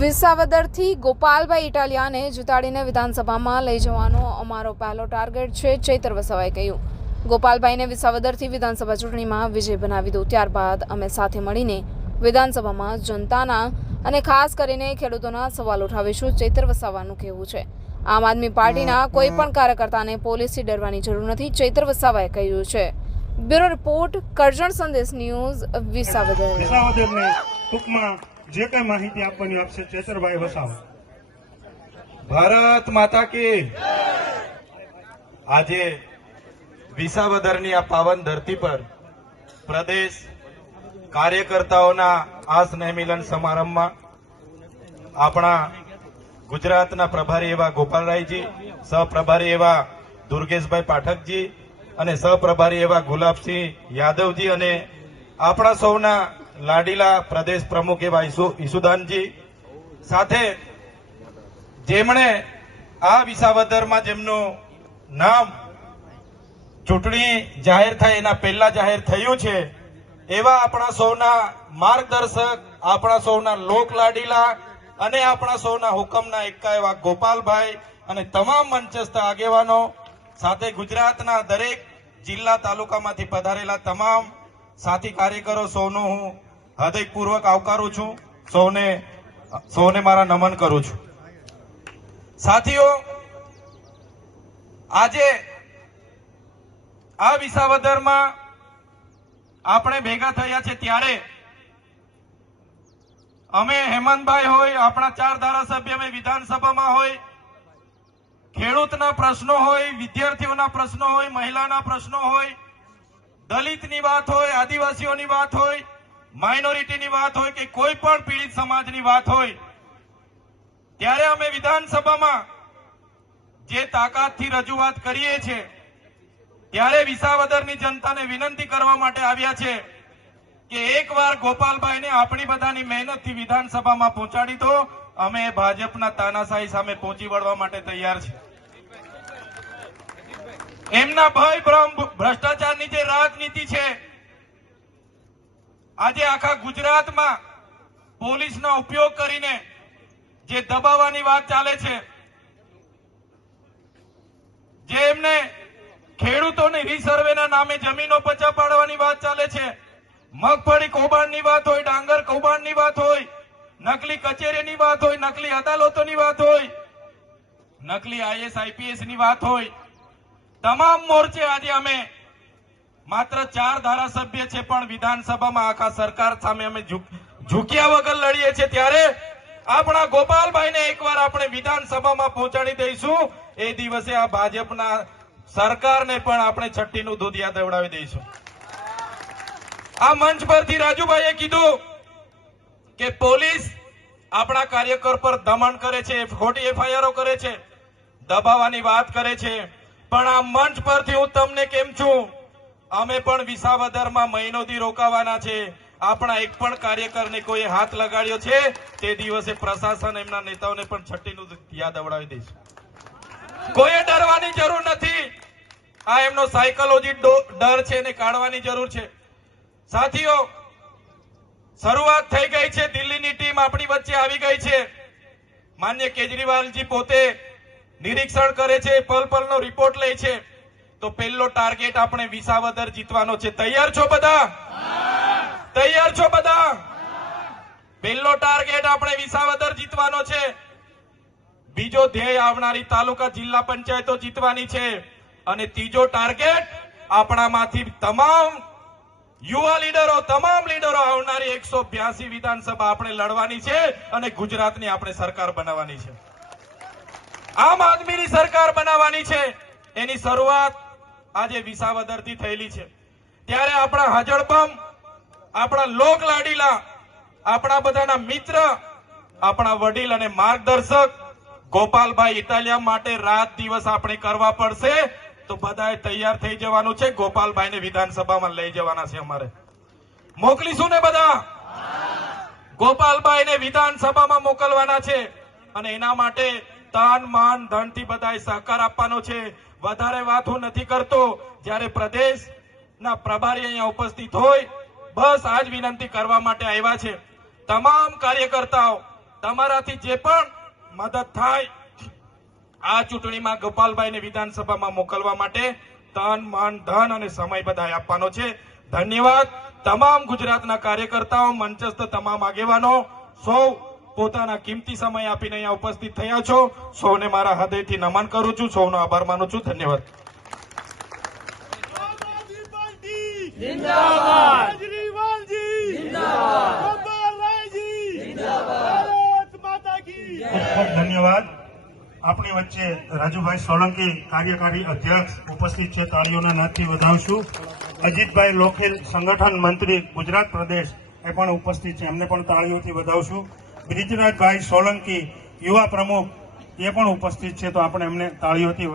વિસાવદરથી ગોપાલભાઈ ઇટાલિયાને જુતાડીને વિધાનસભામાં લઈ જવાનો અમારો પહેલો ટાર્ગેટ છે ચૈતર વસાવાએ કહ્યું ગોપાલભાઈને વિસાવદરથી વિધાનસભા ચૂંટણીમાં વિજય બનાવી દો ત્યારબાદ અમે સાથે મળીને વિધાનસભામાં જનતાના અને ખાસ કરીને ખેડૂતોના સવાલ ઉઠાવીશું ચૈતર વસાવાનું કહેવું છે આમ આદમી પાર્ટીના કોઈ પણ કાર્યકર્તાને પોલીસથી ડરવાની જરૂર નથી ચૈતર વસાવાએ કહ્યું છે બ્યુરો રિપોર્ટ કરજણ સંદેશ ન્યૂઝ વિસાવદર ટૂંકમાં જે કઈ માહિતી આપવાની આપશે ચેતરભાઈ વસાવ ભારત માતા કે આજે વિસાવદરની આ પાવન ધરતી પર પ્રદેશ કાર્યકર્તાઓના આ સ્નેહમિલન સમારંભમાં આપણા ગુજરાતના પ્રભારી એવા ગોપાલરાયજી સહપ્રભારી એવા દુર્ગેશભાઈ પાઠકજી અને સહપ્રભારી એવા ગુલાબસિંહ યાદવજી અને આપણા સૌના લાડીલા પ્રદેશ પ્રમુખ એવા ઈસુદાનજી સાથે જેમણે આ વિસાવદરમાં જેમનું નામ ચૂંટણી જાહેર થાય એના પહેલા જાહેર થયું છે એવા આપણા સૌના માર્ગદર્શક આપણા સૌના લોક લાડીલા અને આપણા સૌના હુકમના એકા એવા ગોપાલભાઈ અને તમામ મંચસ્થ આગેવાનો સાથે ગુજરાતના દરેક જિલ્લા તાલુકામાંથી પધારેલા તમામ સાથી કાર્યકરો સૌનો હું હૃદયપૂર્વક આવકારું છું સૌને સૌને મારા નમન કરું છું સાથીઓ આજે આ વિસાવદરમાં આપણે ભેગા થયા છે ત્યારે અમે હેમંતભાઈ હોય આપણા ચાર ધારાસભ્ય અમે વિધાનસભામાં હોય ખેડૂતના પ્રશ્નો હોય વિદ્યાર્થીઓના પ્રશ્નો હોય મહિલાના પ્રશ્નો હોય દલિતની વાત હોય આદિવાસીઓની વાત હોય માઇનોરિટીની વાત હોય કે કોઈ પણ પીડિત સમાજની વાત હોય ત્યારે અમે વિધાનસભામાં જે તાકાતથી રજૂઆત કરીએ છીએ ત્યારે વિસાવદરની જનતાને વિનંતી કરવા માટે આવ્યા છે કે એકવાર ગોપાલભાઈને આપણી બધાની મહેનતથી વિધાનસભામાં પહોંચાડી દો અમે ભાજપના તાનાશાહી સામે પહોંચી વળવા માટે તૈયાર છે એમના ભય ભ્રમ ભ્રષ્ટાચારની જે રાજનીતિ છે આજે આખા ગુજરાતમાં પોલીસનો ઉપયોગ કરીને જે દબાવવાની વાત ચાલે છે જે એમને ખેડૂતોની રીસર્વેના નામે જમીનો પચા પાડવાની વાત ચાલે છે મગફળી કૌભાંડની વાત હોય ડાંગર કૌભાંડની વાત હોય નકલી કચેરીની વાત હોય નકલી અદાલતોની વાત હોય નકલી આઈએસ આઈપીએસ ની વાત હોય તમામ મોરચે આજે અમે માત્ર ચાર ધારાસભ્ય છે પણ વિધાનસભામાં આખા સરકાર સામે અમે ઝૂક્યા વગર લડીએ છીએ ત્યારે આપણા ગોપાલભાઈને એકવાર આપણે વિધાનસભામાં પહોંચાડી દઈશું એ દિવસે આ ભાજપના સરકારને પણ આપણે છઠ્ઠીનું દૂધિયા દેવડાવી દઈશું આ મંચ પરથી રાજુભાઈએ કીધું કે પોલીસ આપણા કાર્યકર પર દમન કરે છે ખોટી એફઆઈઆરો કરે છે દબાવવાની વાત કરે છે પણ આ મંચ પરથી હું તમને કેમ છું અમે પણ વિસાવદરમાં મહિનોથી રોકાવાના છે આપણા એક પણ કાર્યકરને કોઈ હાથ લગાડ્યો છે તે દિવસે પ્રશાસન એમના નેતાઓને પણ છઠ્ઠીનું યાદ અવડાવી દઈશું કોઈએ ડરવાની જરૂર નથી આ એમનો સાયકોલોજી ડર છે એને કાઢવાની જરૂર છે સાથીઓ શરૂઆત થઈ ગઈ છે દિલ્હીની ટીમ આપણી વચ્ચે આવી ગઈ છે માન્ય કેજરીવાલજી પોતે નિરીક્ષણ કરે છે પલ પલનો રિપોર્ટ લે છે તો પહેલો ટાર્ગેટ આપણે વિસાવદર જીતવાનો છે તૈયાર છો બધા તૈયાર છો બધા પહેલો ટાર્ગેટ આપણે વિસાવદર જીતવાનો છે બીજો ધ્યેય આવનારી તાલુકા જિલ્લા પંચાયતો જીતવાની છે અને ત્રીજો ટાર્ગેટ આપણામાંથી તમામ યુવા લીડરો તમામ લીડરો આવનારી એકસો બ્યાસી વિધાનસભા આપણે લડવાની છે અને ગુજરાતની આપણે સરકાર બનાવવાની છે આમ આદમીની સરકાર બનાવવાની છે એની શરૂઆત આજે વિસાવદરથી થયેલી છે ત્યારે આપણા હાજરબમ આપણા લોક લાડીલા આપણા બધાના મિત્ર આપણા વડીલ અને માર્ગદર્શક ગોપાલભાઈ ઇટાલિયા માટે રાત દિવસ આપણે કરવા પડશે તો બધાએ તૈયાર થઈ જવાનું છે ગોપાલભાઈને વિધાનસભામાં લઈ જવાના છે અમારે મોકલીશું ને બધા ગોપાલભાઈને વિધાનસભામાં મોકલવાના છે અને એના માટે તન માન ધન થી બધા સહકાર આપવાનો છે વધારે વાત હું નથી કરતો જ્યારે પ્રદેશના પ્રભારી અહીંયા ઉપસ્થિત હોય બસ આજ વિનંતી કરવા માટે આવ્યા છે તમામ કાર્યકર્તાઓ તમારાથી જે પણ મદદ થાય આ ચૂંટણીમાં ગોપાલભાઈને વિધાનસભામાં મોકલવા માટે તન મન ધન અને સમય બધા આપવાનો છે ધન્યવાદ તમામ ગુજરાતના કાર્યકર્તાઓ મંચસ્થ તમામ આગેવાનો સૌ પોતાના કિંમતી સમય આપીને અહીંયા ઉપસ્થિત થયા છો સૌને મારા હૃદયથી નમન કરું છું સૌનો આભાર માનું છું ધન્યવાદ જિંદાબાદ ખૂબ ધન્યવાદ આપણી વચ્ચે રાજુભાઈ સોલંકી કાર્યકારી અધ્યક્ષ ઉપસ્થિત છે તાળીઓના નાદથી વધાવશું અજીતભાઈ લોખેલ સંગઠન મંત્રી ગુજરાત પ્રદેશ એ પણ ઉપસ્થિત છે એમને પણ તાળીઓથી વધાવશું બ્રિજરાજભાઈ સોલંકી યુવા પ્રમુખ એ પણ ઉપસ્થિત છે તો આપણે એમને તાળીઓથી